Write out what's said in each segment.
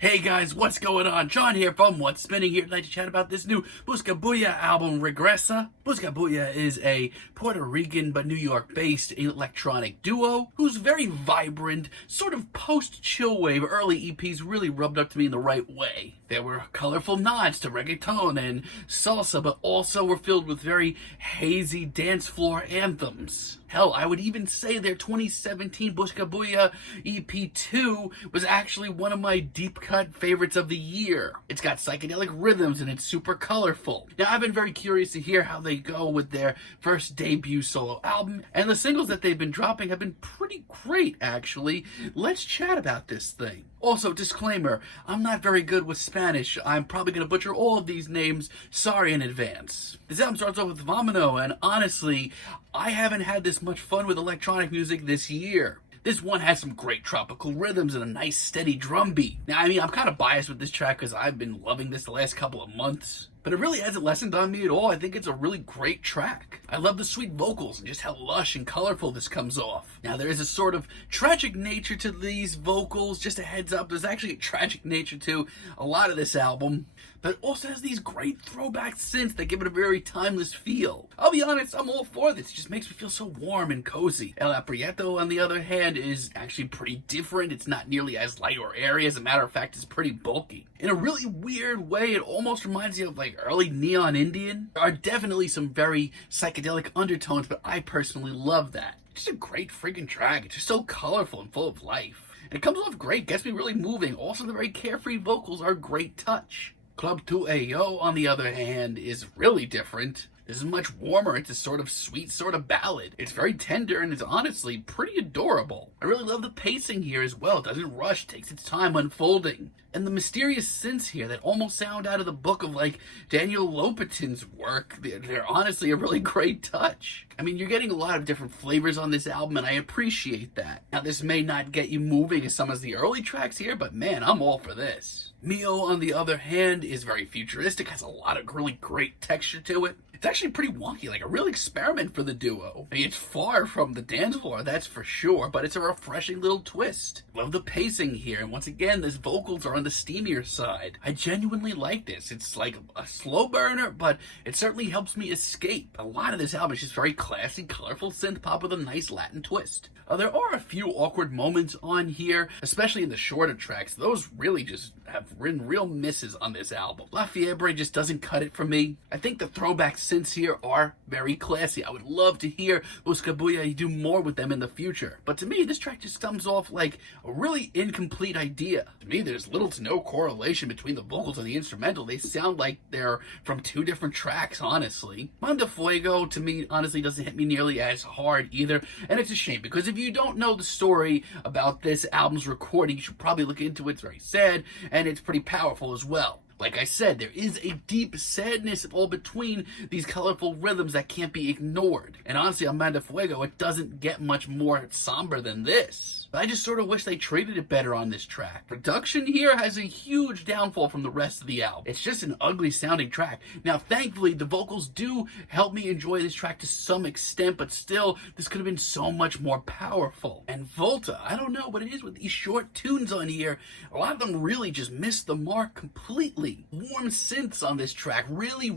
Hey guys, what's going on? John here from What's Spinning here tonight to chat about this new Buscabulla album, Regresa. Buscabulla is a Puerto Rican but New York based electronic duo whose very vibrant, sort of post-chill wave early EPs really rubbed up to me in the right way. There were colorful nods to reggaeton and salsa, but also were filled with very hazy dance floor anthems. Hell, I would even say their 2017 Buscabulla EP2 was actually one of my deep cut favorites of the year. It's got psychedelic rhythms and it's super colorful. Now, I've been very curious to hear how they go with their first debut solo album, and the singles that they've been dropping have been pretty great, actually. Let's chat about this thing. Also, disclaimer, I'm not very good with Spanish. I'm probably going to butcher all of these names. Sorry in advance. This album starts off with Vamano, and honestly, I haven't had this much fun with electronic music this year. This one has some great tropical rhythms and a nice steady drum beat. Now, I'm kind of biased with this track because I've been loving this the last couple of months, but it really hasn't lessened on me at all. I think it's a really great track. I love the sweet vocals and just how lush and colorful this comes off. Now, there is a sort of tragic nature to these vocals. Just a heads up, there's actually a tragic nature to a lot of this album, but it also has these great throwback synths that give it a very timeless feel. I'll be honest, I'm all for this. It just makes me feel so warm and cozy. El Aprieto, on the other hand, is actually pretty different. It's not nearly as light or airy. As a matter of fact, it's pretty bulky. In a really weird way, it almost reminds you of like early Neon Indian. There are definitely some very psychedelic undertones, but I personally love that. Just a great freaking track. It's just so colorful and full of life. And it comes off great, gets me really moving. Also, the very carefree vocals are a great touch. Club 2AO, on the other hand, is really different. This is much warmer. It's a sort of sweet sort of ballad. It's very tender and it's honestly pretty adorable. I really love the pacing here as well. It doesn't rush, takes its time unfolding. And the mysterious synths here that almost sound out of the book of like Daniel Lopatin's work, they're honestly a really great touch. You're getting a lot of different flavors on this album and I appreciate that. Now, this may not get you moving as some of the early tracks here, but man, I'm all for this. Mio, on the other hand, is very futuristic, has a lot of really great texture to it. It's actually pretty wonky, like a real experiment for the duo. It's far from the dance floor, that's for sure, but it's a refreshing little twist. Love the pacing here, and once again, these vocals are on the steamier side. I genuinely like this. It's like a slow burner, but it certainly helps me escape. A lot of this album is just very classy, colorful synth pop with a nice Latin twist. There are a few awkward moments on here, especially in the shorter tracks. Those really just have been real misses on this album. La Fiebre just doesn't cut it for me. I think the throwback synths here are very classy. I would love to hear Buscabulla do more with them in the future. But to me, this track just comes off like a really incomplete idea. To me, there's little to no correlation between the vocals and the instrumental. They sound like they're from two different tracks, honestly. Manda Fuego, to me, honestly doesn't hit me nearly as hard either. And it's a shame, because if you don't know the story about this album's recording, you should probably look into it. It's very sad, and it's pretty powerful as well. Like I said, there is a deep sadness all between these colorful rhythms that can't be ignored. And honestly, on Manda Fuego, it doesn't get much more somber than this. But I just sort of wish they treated it better on this track. Production here has a huge downfall from the rest of the album. It's just an ugly sounding track. Now, thankfully, the vocals do help me enjoy this track to some extent, but still, this could have been so much more powerful. And Volta, I don't know what it is with these short tunes on here. A lot of them really just miss the mark completely. Warm synths on this track really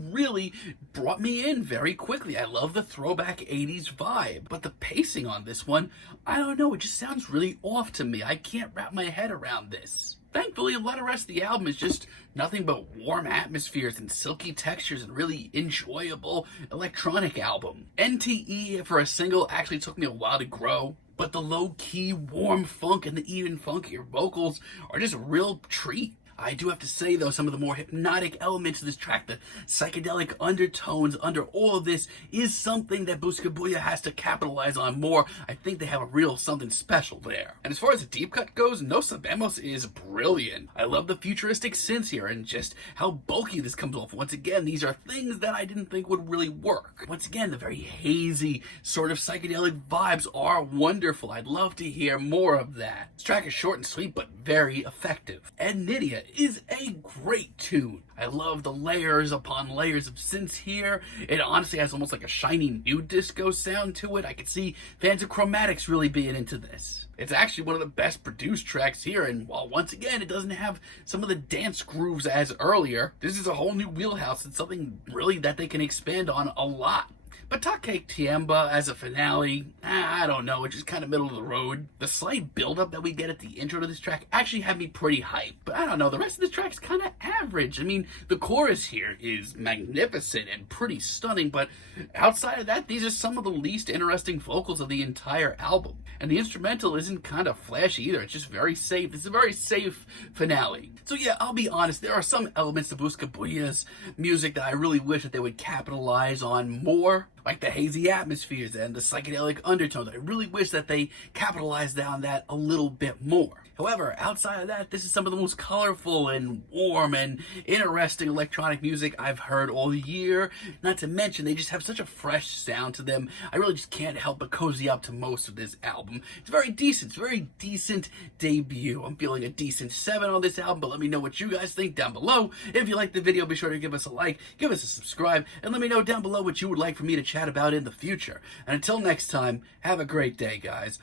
brought me in very quickly. I love the throwback 80s vibe, but the pacing on this one, I don't know, it just sounds really off to me. I can't wrap my head around this. Thankfully, a lot of the rest of the album is just nothing but warm atmospheres and silky textures and really enjoyable electronic album. NTE for a single actually took me a while to grow, but the low-key warm funk and the even funkier vocals are just a real treat. I do have to say, though, some of the more hypnotic elements of this track, the psychedelic undertones under all of this, is something that Buscabulla has to capitalize on more. I think they have a real something special there. And as far as the deep cut goes, No Sabemos is brilliant. I love the futuristic synths here and just how bulky this comes off. Once again, these are things that I didn't think would really work. Once again, the very hazy sort of psychedelic vibes are wonderful. I'd love to hear more of that. This track is short and sweet, but very effective. And Nydia is a great tune. I love the layers upon layers of synths here. It honestly has almost like a shiny new disco sound to it. I could see fans of Chromatics really being into this. It's actually one of the best produced tracks here, and while once again it doesn't have some of the dance grooves as earlier, this is a whole new wheelhouse and something really that they can expand on a lot. But Take Tiamba as a finale, I don't know, it's just kind of middle of the road. The slight buildup that we get at the intro to this track actually had me pretty hyped, but I don't know, the rest of the track's kind of average. I mean, the chorus here is magnificent and pretty stunning, but outside of that, these are some of the least interesting vocals of the entire album. And the instrumental isn't kind of flashy either, it's just very safe. It's a very safe finale. So yeah, I'll be honest, there are some elements to Buscabulla's music that I really wish that they would capitalize on more, like the hazy atmospheres and the psychedelic undertones. I really wish that they capitalized on that a little bit more. However, outside of that, this is some of the most colorful and warm and interesting electronic music I've heard all year. Not to mention, they just have such a fresh sound to them. I really just can't help but cozy up to most of this album. It's very decent. It's a very decent debut. I'm feeling a decent 7 on this album, but let me know what you guys think down below. If you liked the video, be sure to give us a like, give us a subscribe, and let me know down below what you would like for me to chat about in the future. And until next time, have a great day, guys.